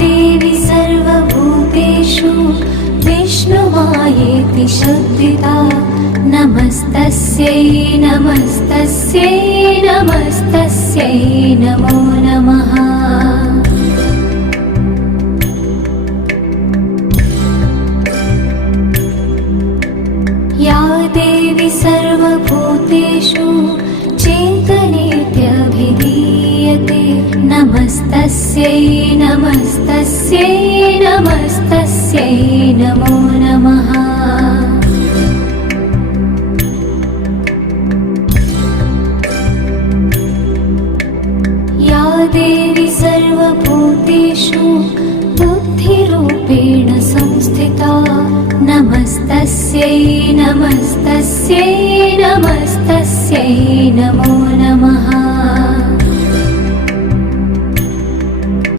देवी सर्वभूतेषु विष्णुमायेति शब्दिता नमस्तस्यै नमस्तस्यै नमस्तस्यै नमो नमः। या देवी सर्वभूतेषु चेतनेत्यभिधीयते नमस्तस्यै नमस्तस्यै नमस्तस्यै नमो नमः। या देवी सर्वभूतेषु बुद्धिरूपेण संस्थिता नमस्तस्यै नमस्तस्यै नमस्तस्यै नमो नमः।